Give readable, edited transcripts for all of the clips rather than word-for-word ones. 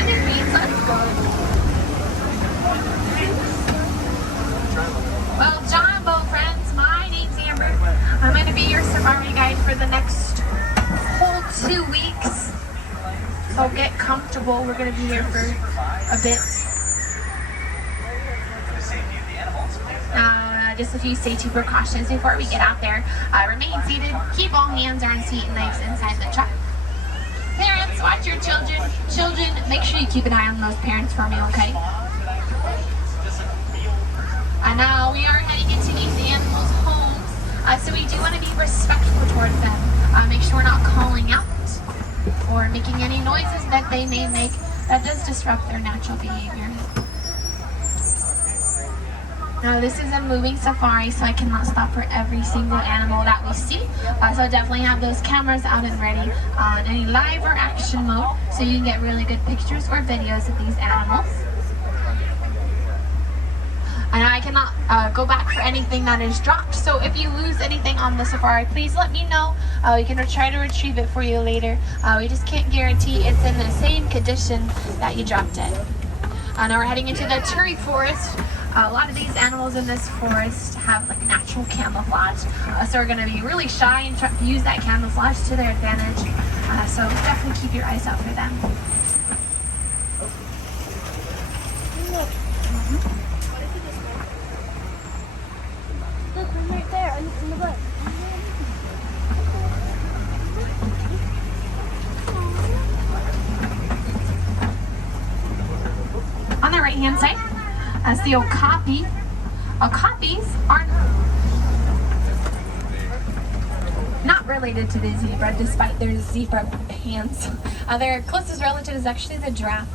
enjoy the feeds. Let's go. Well, Jumbo friends, my name's Amber. I'm going to be your safari guide for the next whole 2 weeks. So get comfortable. We're going to be here for a bit. Just a few safety precautions before we get out there. Remain seated. Keep all hands on seat and legs inside the truck. Parents, watch your children. Children, make sure you keep an eye on those parents for me, okay? Now we are heading into these animals' homes, so we do want to be respectful towards them. Make sure we're not calling out or making any noises that they may make that does disrupt their natural behavior. Now this is a moving safari, so I cannot stop for every single animal that we see. So definitely have those cameras out and ready on any live or action mode, so you can get really good pictures or videos of these animals. And I cannot go back for anything that is dropped, so if you lose anything on the safari, please let me know. We can try to retrieve it for you later. We just can't guarantee it's in the same condition that you dropped it. Now we're heading into the Turi forest. A lot of these animals in this forest have like natural camouflage, so we're going to be really shy and try to use that camouflage to their advantage. So definitely keep your eyes out for them. Look, I'm right there in the bush. On the right hand side, as the okapi. Okapis are not related to the zebra, despite their zebra hands. Their closest relative is actually the giraffe.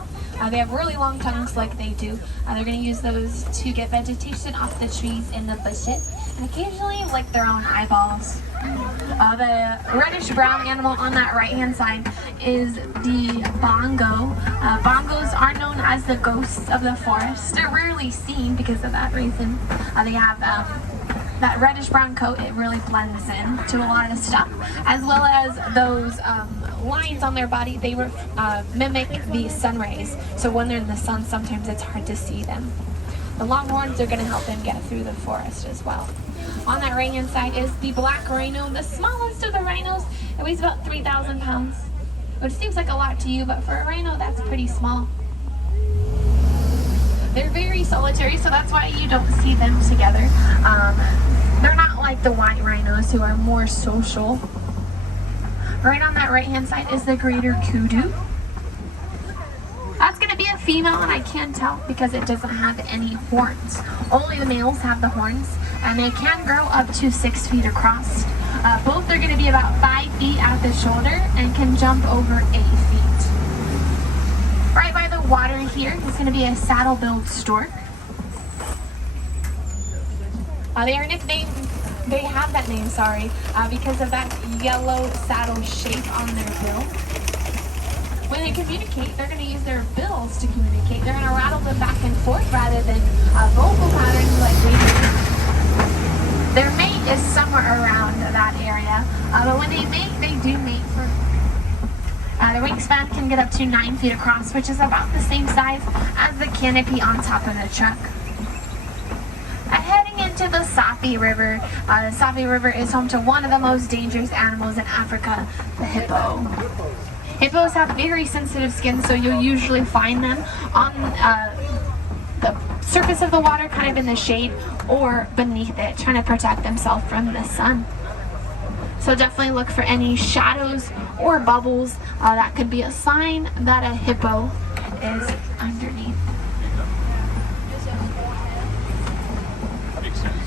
They have really long tongues like they do. They're going to use those to get vegetation off the trees in the bushes, and occasionally lick their own eyeballs. The reddish-brown animal on that right-hand side is the bongo. Bongos are known as the ghosts of the forest. They're rarely seen because of that reason. They have that reddish-brown coat. It really blends in to a lot of stuff, as well as those lines on their body. They mimic the sun rays, so when they're in the sun, sometimes it's hard to see them. The longhorns are going to help them get through the forest as well. On that right hand side is the black rhino, the smallest of the rhinos. It weighs about 3,000 pounds, which seems like a lot to you, but for a rhino, that's pretty small. They're very solitary, so that's why you don't see them together. They're not like the white rhinos, who are more social. Right on that right hand side is the greater kudu. That's going to be a female, and I can tell because it doesn't have any horns. Only the males have the horns, and they can grow up to 6 feet across. Both are going to be about 5 feet at the shoulder and can jump over 8 feet. Right by the water here is going to be a saddle-billed stork. They are nicknamed, they have that name, because of that yellow saddle shape on their bill. When they communicate, they're going to use their bills to communicate. They're going to rattle them back and forth rather than vocal patterns like we do. Their mate is somewhere around that area, but when they mate, they do mate for. Their wingspan can get up to 9 feet across, which is about the same size as the canopy on top of the truck. Heading into the Safi River. The Safi River is home to one of the most dangerous animals in Africa, the hippo. Hippos have very sensitive skin, so you'll usually find them on the surface of the water, kind of in the shade, or beneath it, trying to protect themselves from the sun. So definitely look for any shadows or bubbles. That could be a sign that a hippo is underneath.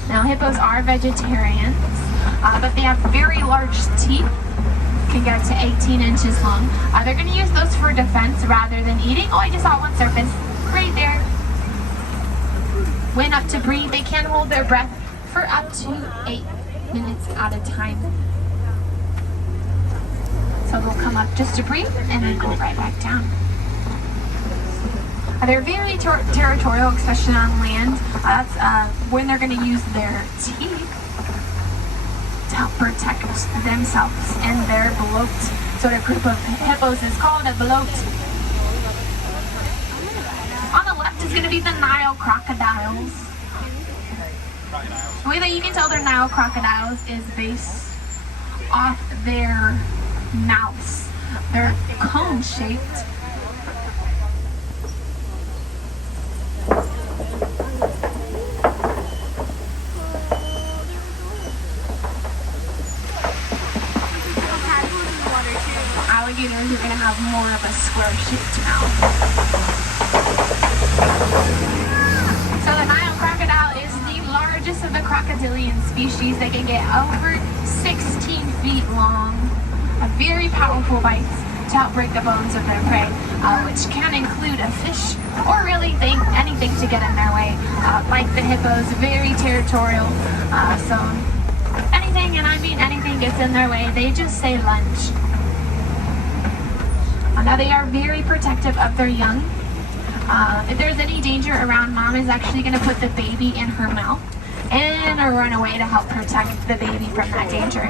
Now, hippos are vegetarians, but they have very large teeth. Can get to 18 inches long. They're going to use those for defense rather than eating. Oh, I just saw one surface right there. When up to breathe, they can hold their breath for up to 8 minutes at a time. So they'll come up just to breathe and then go right back down. They're very territorial, especially on land. That's when they're going to use their teeth to help protect themselves and their bloat. So the group of hippos is called a bloat. On the left is going to be the Nile crocodiles. The way that you can tell they're Nile crocodiles is based off their mouths. They're cone-shaped. Alligators are going to have more of a square-shaped mouth. So the Nile crocodile is the largest of the crocodilian species. They can get over 16 feet long. A very powerful bites to help break the bones of their prey, which can include a fish or really anything to get in their way. Like the hippos, very territorial. So anything, and I mean anything, gets in their way, they just say lunch. Now they are very protective of their young. If there's any danger around, mom is actually going to put the baby in her mouth and run away to help protect the baby from that danger.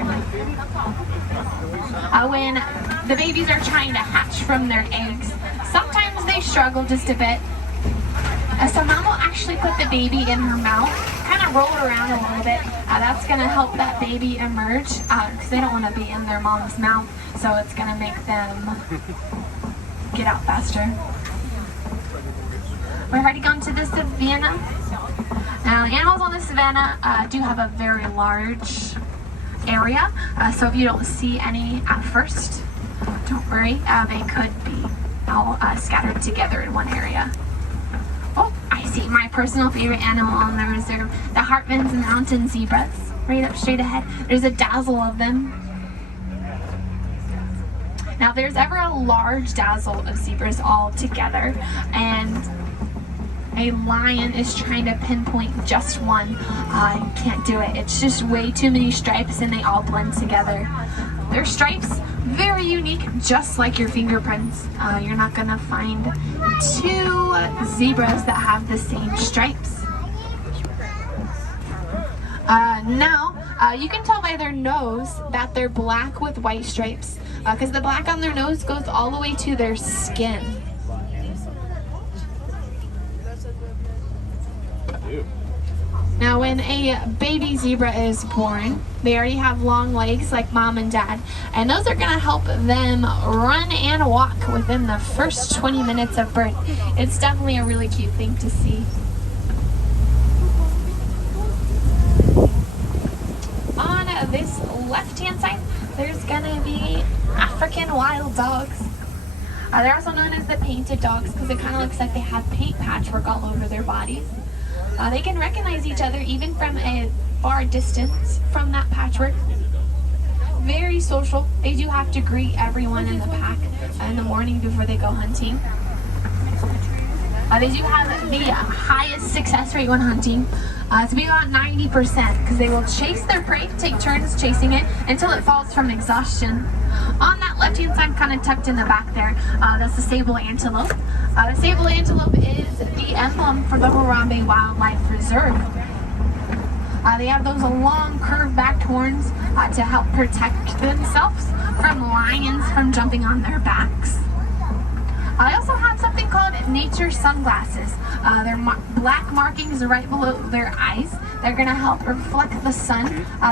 When the babies are trying to hatch from their eggs, sometimes they struggle just a bit. So mom will actually put the baby in her mouth, kind of roll it around a little bit. That's going to help that baby emerge because they don't want to be in their mom's mouth. So it's going to make them get out faster. We're already gone to the Savannah. Now, animals on the Savannah do have a very large area. So if you don't see any at first, don't worry. They could be all scattered together in one area. Oh, I see my personal favorite animal on the reserve, the Hartman's mountain zebras, right up straight ahead. There's a dazzle of them. Now, if there's ever a large dazzle of zebras all together and a lion is trying to pinpoint just one, can't do it. It's just way too many stripes and they all blend together. Their stripes, very unique, just like your fingerprints. You're not gonna find two zebras that have the same stripes. Now, you can tell by their nose that they're black with white stripes because the black on their nose goes all the way to their skin. Now, when a baby zebra is born, they already have long legs like mom and dad, and those are going to help them run and walk within the first 20 minutes of birth. It's definitely a really cute thing to see. On this left-hand side, there's going to be African wild dogs. They're also known as the painted dogs because it kind of looks like they have paint patchwork all over their bodies. They can recognize each other even from a far distance from that patchwork. Very social. They do have to greet everyone in the pack in the morning before they go hunting. They do have the highest success rate when hunting. To be about 90% because they will chase their prey, take turns chasing it until it falls from exhaustion. On that left-hand side, kind of tucked in the back there, that's the sable antelope. The sable antelope is the emblem for the Harambe Wildlife Reserve. They have those long curved-backed horns to help protect themselves from lions from jumping on their backs. I also have something called nature sunglasses. They're black markings right below their eyes. They're going to help reflect the sun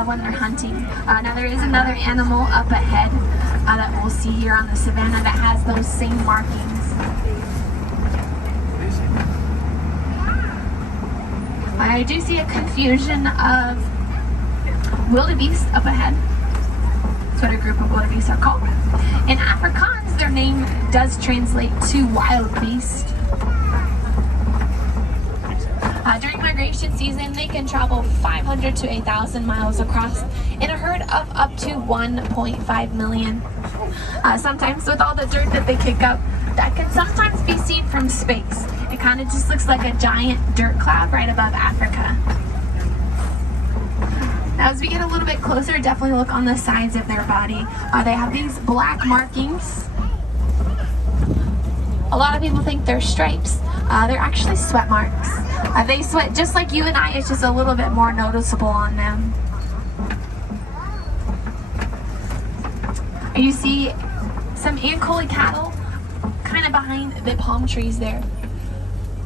when they're hunting. Now there is another animal up ahead that we'll see here on the Savannah that has those same markings. I do see a confusion of wildebeest up ahead. That's what a group of wildebeest are called. In Afrikaans, their name does translate to wild beast. During migration season, they can travel 500 to 1,000 miles across in a herd of up to 1.5 million. Sometimes with all the dirt that they kick up, that can sometimes be seen from space. It kind of just looks like a giant dirt cloud right above Africa. Now, as we get a little bit closer, definitely look on the sides of their body. They have these black markings. A lot of people think they're stripes. They're actually sweat marks. They sweat just like you and I, it's just a little bit more noticeable on them. And you see some Ankole cattle kind of behind the palm trees there.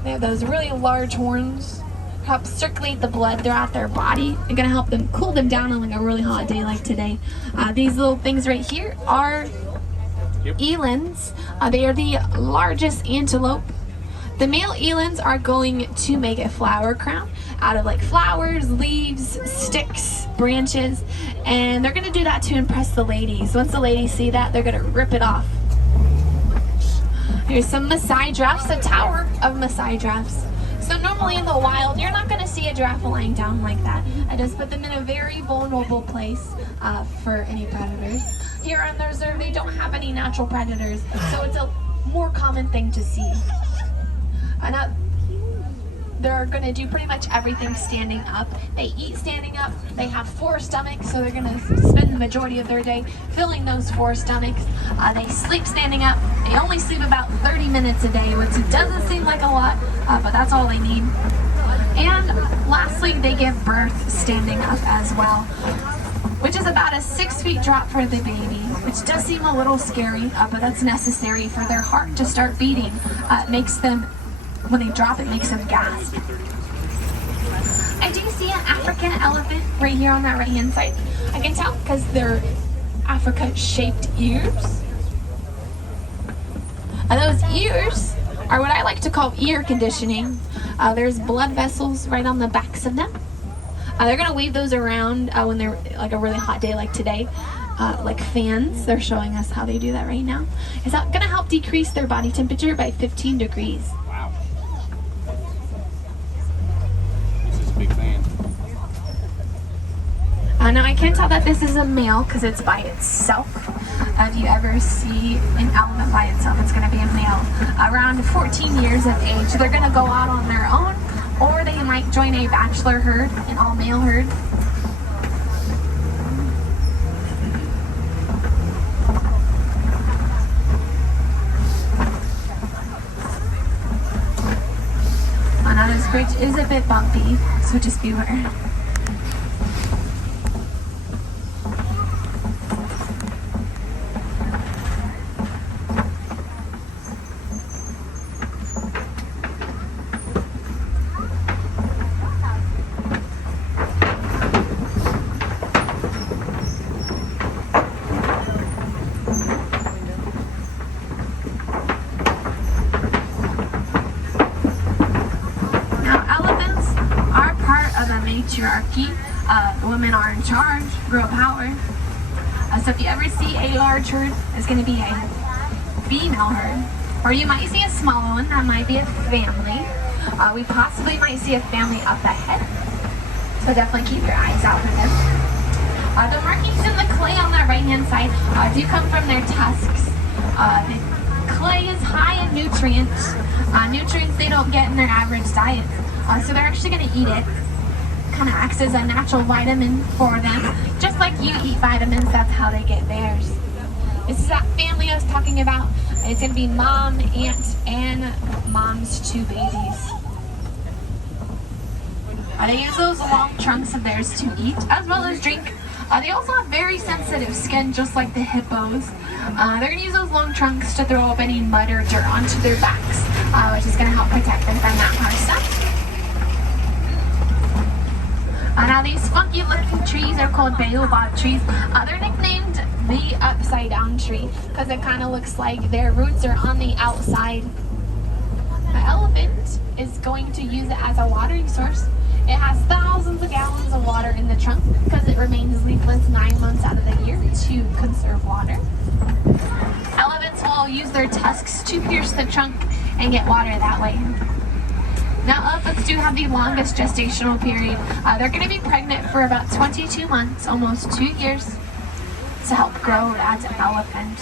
They have those really large horns. Help circulate the blood throughout their body. It's gonna help them cool them down on like a really hot day like today. These little things right here are elands. They are the largest antelope. The male elands are going to make a flower crown out of like flowers, leaves, sticks, branches, and they're gonna do that to impress the ladies. Once the ladies see that, they're gonna rip it off. Here's some Maasai giraffes, the tower of Maasai giraffes. So normally in the wild, you're not going to see a giraffe lying down like that. It does put them in a very vulnerable place for any predators. Here on the reserve, they don't have any natural predators, so it's a more common thing to see. Now, they're going to do pretty much everything standing up. They eat standing up. They have 4 stomachs, so they're going to spend the majority of their day filling those 4 stomachs. They sleep standing up. They only sleep about 30 minutes a day, which doesn't seem like a lot, but that's all they need. And lastly, they give birth standing up as well, which is about a 6 feet drop for the baby, which does seem a little scary, but that's necessary for their heart to start beating. It makes them, when they drop, it makes them gasp. I do see an African elephant right here on that right hand side. I can tell because they're Africa-shaped ears. Those ears are what I like to call ear conditioning. There's blood vessels right on the backs of them. They're going to wave those around when they're like a really hot day like today. Like fans. They're showing us how they do that right now. Is that going to help decrease their body temperature by 15 degrees. Wow. This is a big fan. Now I can tell that this is a male because it's by itself. If you ever see an elephant by itself, it's going to be a male. Around 14 years of age, they're going to go out on their own, or they might join a bachelor herd, an all-male herd. Now this bridge is a bit bumpy, so just beware. Matriarchy. Women are in charge, girl power. So if you ever see a large herd, it's going to be a female herd. Or you might see a smaller one, that might be a family. We possibly might see a family up ahead. So definitely keep your eyes out for them. The markings in the clay on that right hand side do come from their tusks. The clay is high in nutrients. Nutrients they don't get in their average diet. So they're actually going to eat it. Kind of acts as a natural vitamin for them. Just like you eat vitamins, that's how they get theirs. This is that family I was talking about. It's going to be mom, aunt, and mom's 2 babies. They use those long trunks of theirs to eat as well as drink. They also have very sensitive skin, just like the hippos. They're going to use those long trunks to throw up any mud or dirt onto their backs, which is going to help protect them from that harsh sun. Now these funky looking trees are called baobab trees. They're nicknamed the upside down tree because it kind of looks like their roots are on the outside. The elephant is going to use it as a watering source. It has thousands of gallons of water in the trunk because it remains leafless 9 months out of the year to conserve water. Elephants will use their tusks to pierce the trunk and get water that way. Now, elephants do have the longest gestational period. They're going to be pregnant for about 22 months, almost 2 years, to help grow as an elephant.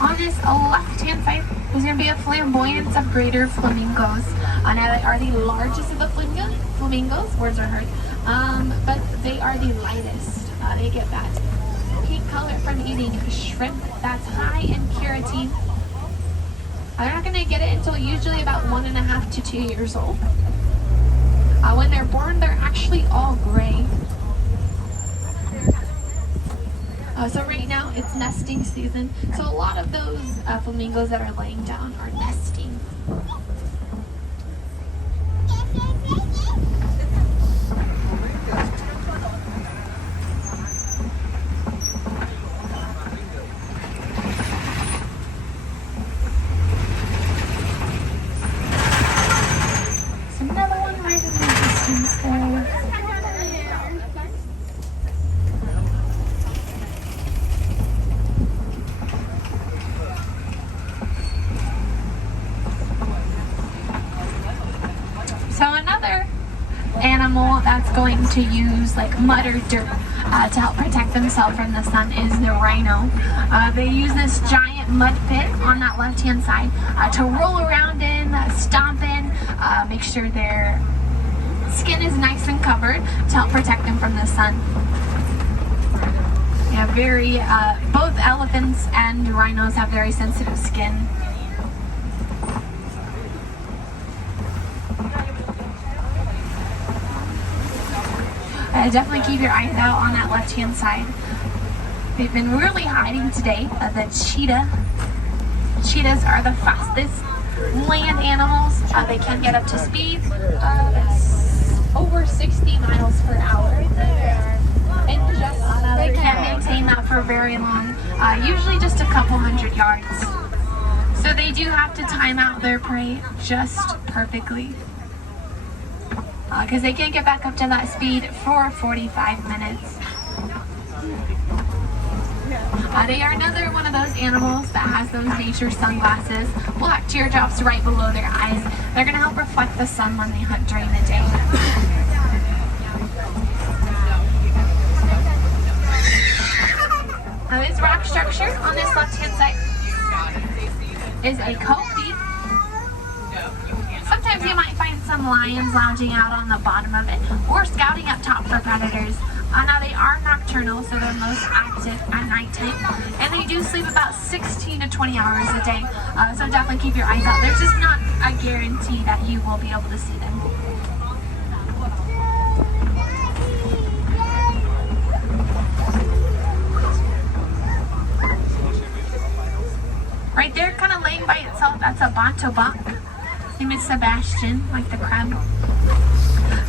On this left-hand side, there's going to be a flamboyance of greater flamingos. Now, they are the largest of the flamingos, words are hard, but they are the lightest. They get that pink color from eating shrimp that's high in keratin. They're not going to get it until usually about 1.5 to 2 years old. When they're born, they're actually all gray. now it's nesting season, so a lot of those flamingos that are laying down are nesting. There's another one right in the distance there. So another animal that's going to use like mud or dirt to help protect themselves from the sun is the rhino. They use this giant mud pit on that left-hand side to roll around in, stomp in, make sure their skin is nice and covered to help protect them from the sun. Yeah, both elephants and rhinos have very sensitive skin. Definitely keep your eyes out on that left-hand side. They've been really hiding today. The cheetahs are the fastest land animals. They can get up to speeds over 60 miles per hour. And they can't maintain that for very long, usually just a couple hundred yards. So they do have to time out their prey just perfectly, because they can't get back up to that speed for 45 minutes. They are another one of those animals that has those nature sunglasses, black teardrops right below their eyes. They're going to help reflect the sun when they hunt during the day. This rock structure on this left-hand side is a copy. Sometimes you might find some lions lounging out on the bottom of it or scouting up top for predators. Now they are nocturnal, so they're most active at nighttime, and they do sleep about 16 to 20 hours a day. So definitely keep your eyes out. There's just not a guarantee that you will be able to see them. Right there, kind of laying by itself, that's a bontebok. His name is Sebastian, like the crab.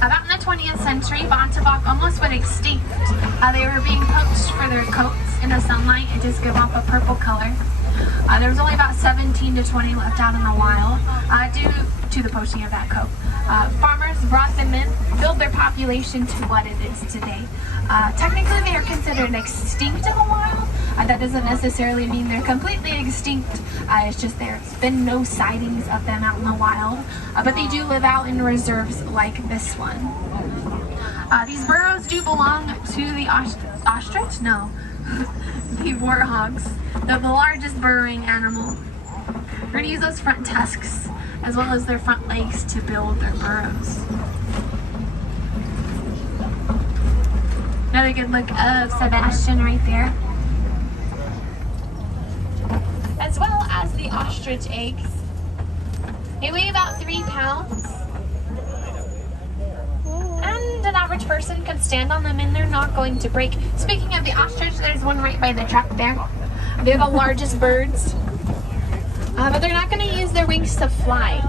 About in the 20th century, bontebok almost went extinct. They were being poached for their coats in the sunlight and just give off a purple color. There was only about 17 to 20 left out in the wild due to the poaching of that coat. Farmers brought them in, built their population to what it is today. Technically, they are considered extinct in the wild. That doesn't necessarily mean they're completely extinct. It's just there's been no sightings of them out in the wild. But they do live out in reserves like this one. These burrows do belong to the ostrich? No. The warthogs. They're the largest burrowing animal. We're going to use those front tusks as well as their front legs to build their burrows. Another good look of Sebastian right there. As well as the ostrich eggs. They weigh about 3 pounds. And an average person can stand on them and they're not going to break. Speaking of the ostrich, there's one right by the truck there. They're the largest birds. But they're not going to use their wings to fly.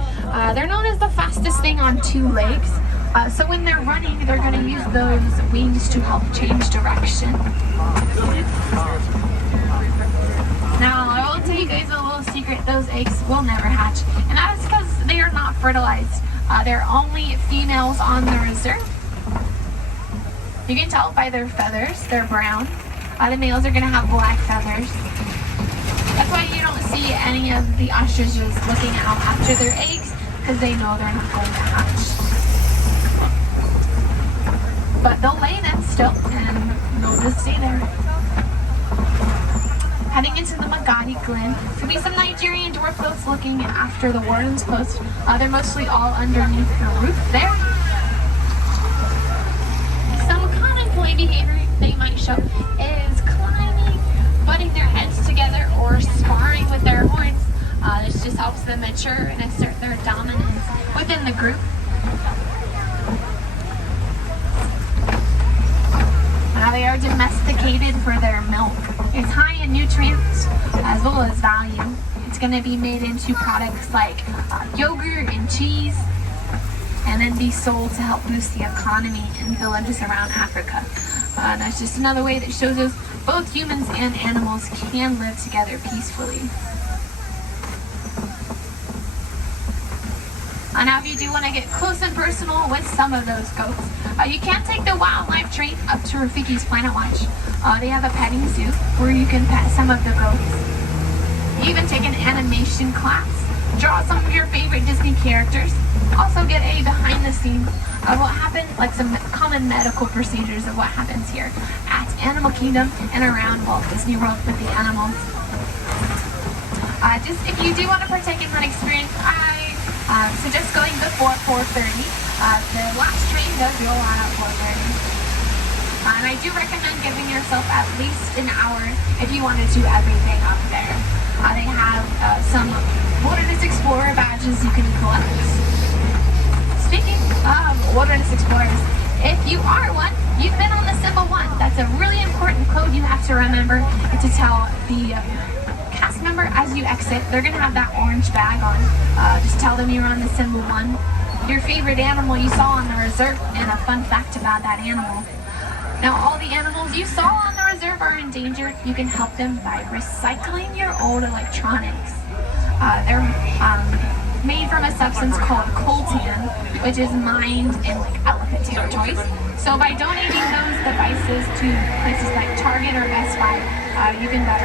They're known as the fastest thing on 2 legs. So when they're running, they're going to use those wings to help change direction. Now, I will tell you guys a little secret. Those eggs will never hatch. And that is because they are not fertilized. They're only females on the reserve. You can tell by their feathers. They're brown. The males are going to have black feathers. That's why you don't see any of the ostriches looking out after their eggs, because they know they're not going to hatch. But they'll lay them still, and they'll just stay there. Heading into the Magadi Glen. There'll be some Nigerian dwarf goats looking after the warden's post. They're mostly all underneath the roof there. Some common play behavior they might show is climbing, butting their heads together, or sparring with their horns. This just helps them mature and assert their dominance within the group. Now they are domesticated for their milk. It's high and nutrients as well as value. It's going to be made into products like yogurt and cheese, and then be sold to help boost the economy in villages around Africa. That's just another way that shows us both humans and animals can live together peacefully. Now if you do want to get close and personal with some of those goats, you can take the wildlife train up to Rafiki's Planet Watch. They have a petting zoo where you can pet some of the goats. You even take an animation class, draw some of your favorite Disney characters, also get a behind the scenes of what happened, like some common medical procedures of what happens here at Animal Kingdom and around Walt Disney World with the animals. Just if you do want to partake in that experience, I suggest going before 4:30. The last train does go on at 4:30. And I do recommend giving yourself at least an hour if you want to do everything up there. They have some Wilderness Explorer badges you can collect. Speaking of Wilderness Explorers, if you are one, you've been on the Symbol 1. That's a really important code you have to remember to tell the cast member as you exit. They're going to have that orange bag on. Just tell them you're on the Symbol 1. Your favorite animal you saw on the reserve, and a fun fact about that animal. Now, all the animals you saw on the reserve are endangered. You can help them by recycling your old electronics. They're made from a substance called coltan, which is mined in like elephant territories. So by donating those devices to places like Target or Best Buy, you can better